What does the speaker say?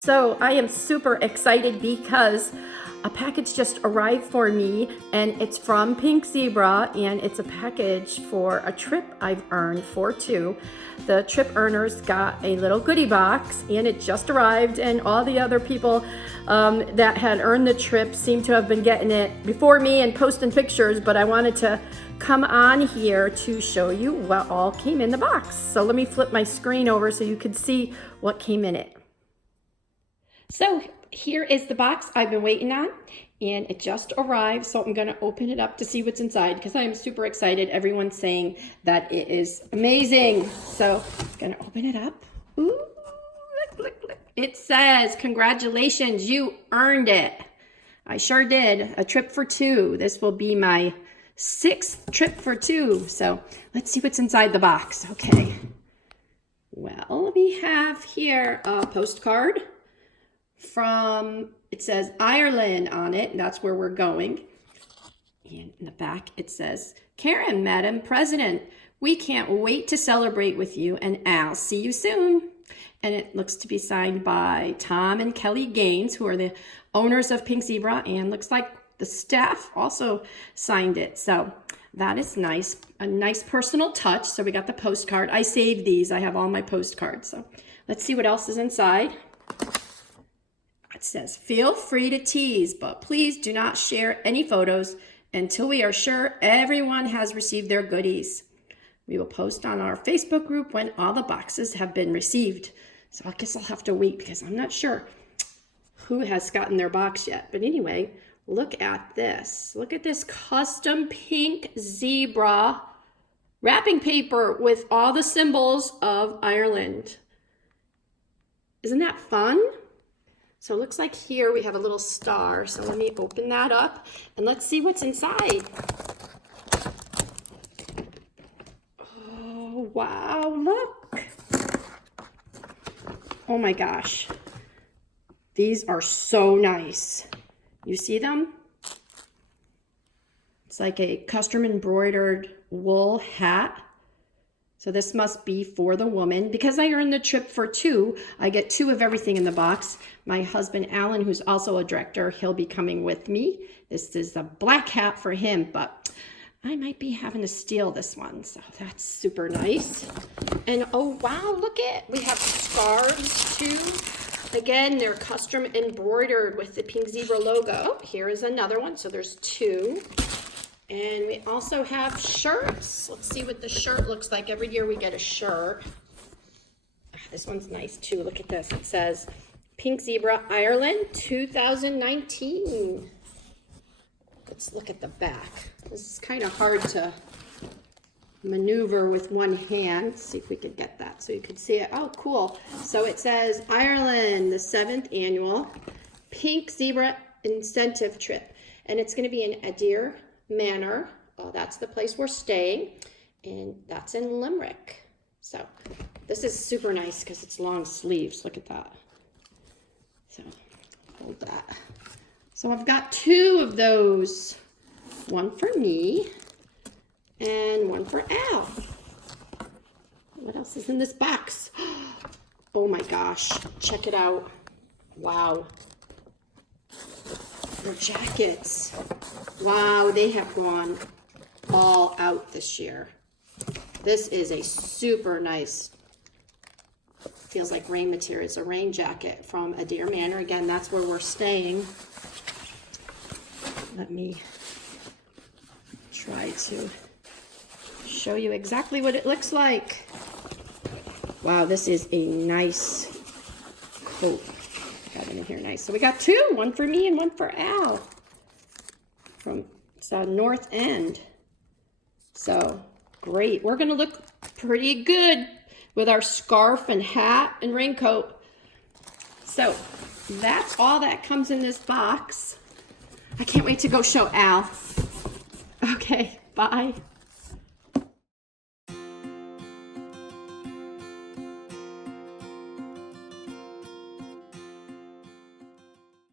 So I am super excited because a package just arrived for me, and it's from Pink Zebra, and it's a package for a trip I've earned for two. The trip earners got a little goodie box, and it just arrived, and all the other people that had earned the trip seem to have been getting it before me and posting pictures, but I wanted to come on here to show you what all came in the box. So let me flip my screen over so you can see what came in it. So here is the box I've been waiting on, and it just arrived, so I'm going to open it up to see what's inside because I am super excited. Everyone's saying that it is amazing. So I'm going to open it up. Ooh, look. It says, congratulations, you earned it. I sure did. A trip for two. This will be my 6th trip for two. So let's see what's inside the box. Okay. Well, we have here a postcard from, it says Ireland on it, and that's where we're going. And in the back it says, Karen, Madam President, we can't wait to celebrate with you, and I'll see you soon. And it looks to be signed by Tom and Kelly Gaines, who are the owners of Pink Zebra, and looks like the staff also signed it. So that is nice, a nice personal touch. So we got the postcard. I saved these. I have all my postcards. So let's see what else is inside. It says, feel free to tease, but please do not share any photos until we are sure everyone has received their goodies. We will post on our Facebook group when all the boxes have been received. So I guess I'll have to wait because I'm not sure who has gotten their box yet. But anyway, look at this. Look at this custom Pink Zebra wrapping paper with all the symbols of Ireland. Isn't that fun? So it looks like here we have a little star. So let me open that up and let's see what's inside. Oh, wow, look. Oh my gosh. These are so nice. You see them? It's like a custom embroidered wool hat. So this must be for the woman. Because I earned the trip for two, I get 2 of everything in the box. My husband, Alan, who's also a director, he'll be coming with me. This is a black hat for him, but I might be having to steal this one. So that's super nice. And oh, wow, look at, we have scarves too. Again, they're custom embroidered with the Pink Zebra logo. Oh, here is another one. So there's 2. And we also have shirts. Let's see what the shirt looks like. Every year we get a shirt. This one's nice too. Look at this. It says Pink Zebra Ireland 2019. Let's look at the back. This is kind of hard to maneuver with one hand. Let's see if we could get that so you can see it. Oh, cool. So it says Ireland, the 7th annual Pink Zebra incentive trip. And it's going to be in Adair Manor. That's the place we're staying, and that's in Limerick. So this is super nice because it's long sleeves. Look at that. So hold that. So I've got 2 of those, one for me and one for Al. What else is in this box? Oh my gosh, check it out. Wow. Their jackets. Wow, they have gone all out this year. This is a super nice, feels like rain material. It's a rain jacket from Adair Manor. Again, that's where we're staying. Let me try to show you exactly what it looks like. Wow, this is a nice coat. Got it in here nice. So we got 2, one for me and one for Al. From North End. So great. We're going to look pretty good with our scarf and hat and raincoat. So that's all that comes in this box. I can't wait to go show Al. Okay, bye.